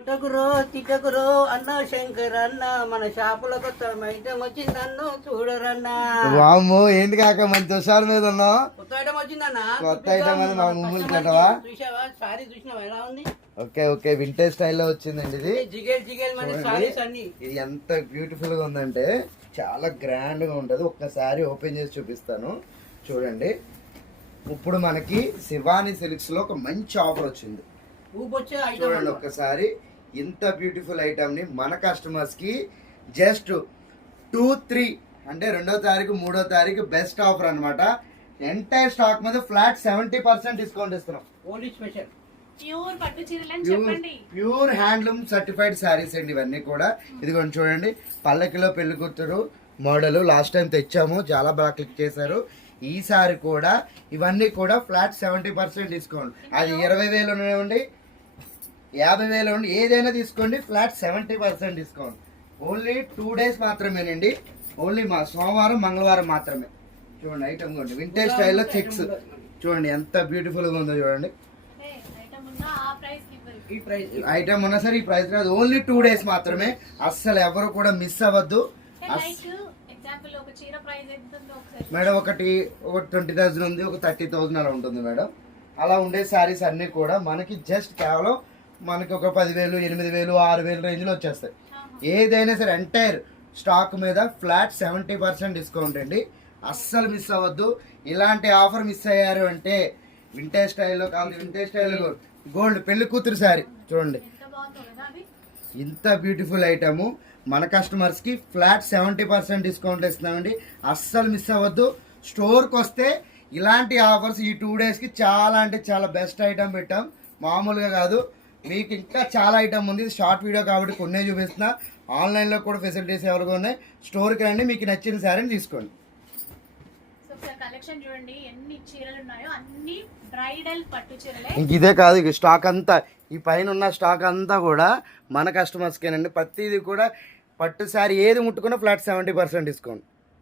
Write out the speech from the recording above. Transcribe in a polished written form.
తిట్టకురో తిట్టకురో అన్న శంకర్ అన్న మన షాపులో కొత్త ఐటమ్ వచ్చింది అన్న చూడరన్నా. వామ్మో ఏంటి కాక మంచి హుషారు మీద ఉన్నావు. కొత్త ఐటమ్ వచ్చిందన్న. కొత్త ఐటమ్ అది మా ముమ్ములు కట్టవా? చూసావా సారీ చూసినావా ఎలా ఉంది? ఓకే ఓకే వింటేజ్ స్టైల్లో వచ్చిందండి ఇది. జిగేల్ జిగేల్ మన సారీస్ అన్ని. ఇది ఎంత బ్యూటిఫుల్ గా ఉందంటే చాలా గ్రాండ్ గా ఉంటది. ఒక్కసారి ఓపెన్ చేసి చూపిస్తాను చూడండి. ఇప్పుడు మనకి శివాని సిల్క్స్ లో ఒక మంచి ఆఫర్ వచ్చింది చూడండి. ఒక్కసారి ఇంత బ్యూటిఫుల్ ఐటమ్ ని మన కస్టమర్స్ కి జస్ట్ 2-3 అంటే 2వ తారీఖు 3వ తారీఖు బెస్ట్ ఆఫర్ అన్నమాట. ఎంటైర్ స్టాక్ మీద ఫ్లాట్ 70% డిస్కౌంట్ ఇస్తున్నాం. ఓన్లీ స్పెషల్ ప్యూర్ పట్టు చీరలు అని చెప్పండి. ప్యూర్ హ్యాండ్లూమ్ సర్టిఫైడ్ సారీస్ అండి ఇవన్నీ కూడా. ఇదిగోండి చూడండి, పల్లకిలో పెళ్లి కూతురు మోడల్ లాస్ట్ టైం తెచ్చాము, చాలా బాగా క్లిక్ చేశారు. ఈసారి కూడా ఇవన్నీ కూడా ఫ్లాట్ 70% డిస్కౌంట్. అది 20,000 ఉండి 50,000 ఉండి ఏదైనా తీసుకోండి, ఫ్లాట్ 70% డిస్కౌంట్. ఓన్లీ 2 days మాత్రమేనండి. ఓన్లీ మా సోమవారం మంగళవారం మాత్రమే. చూడండి ఐటమ్ కొండి వింటేజ్ స్టైల్లో చెక్స్ చూడండి ఎంత బ్యూటిఫుల్ గా ఉందో చూడండి. ఐటమ్ ఉన్నా సరే ఈ ప్రైస్ కాదు, ఓన్లీ 2 days మాత్రమే. అస్సలు ఎవరు కూడా మిస్ అవ్వద్దు. మేడం ఒకటి 20,000 ఉంది, ఒక 30,000 అలా ఉంటుంది మేడం. అలా ఉండే శారీస్ అన్ని కూడా మనకి జస్ట్ కేవలం మనకి ఒక 10,000, 8,000, 6,000 రేంజ్లో వచ్చేస్తాయి. ఏదైనా సరే ఎంటైర్ స్టాక్ మీద ఫ్లాట్ 70% డిస్కౌంట్ అండి. అస్సలు మిస్ అవ్వద్దు. ఇలాంటి ఆఫర్ మిస్ అయ్యారు అంటే వింటేజ్ స్టైల్లో కాదు, వింటేజ్ స్టైల్లో గోల్డ్ పెళ్లి కూతురు శారీ చూడండి. ఇంత బ్యూటిఫుల్ ఐటము మన కస్టమర్స్కి ఫ్లాట్ 70% డిస్కౌంట్ ఇస్తున్నామండి. అస్సలు మిస్ అవ్వద్దు. స్టోర్కి వస్తే ఇలాంటి ఆఫర్స్ ఈ 2 daysకి చాలా అంటే చాలా బెస్ట్ ఐటమ్ పెట్టాం, మామూలుగా కాదు. మీకు ఇంకా చాలా ఐటమ్ ఉంది. ఇది షార్ట్ వీడియో కాబట్టి కొన్నే చూపిస్తున్నా. ఆన్లైన్లో కూడా ఫెసిలిటీస్ ఎవరికి ఉన్నాయి. స్టోర్కి రండి, మీకు నచ్చిన శారీని తీసుకోండి. కలెక్షన్ చూడండి ఎన్ని చీరలు ఉన్నాయో, అన్ని బ్రైడల్ పట్టు చీరలే. ఇంక ఇదే కాదు, ఇక స్టాక్ అంతా ఈ పైన ఉన్న స్టాక్ అంతా కూడా మన కస్టమర్స్కేనండి. ప్రతిదీ కూడా పట్టు శారీ ఏది ముట్టుకున్నా ఫ్లాట్ 70% డిస్కౌంట్.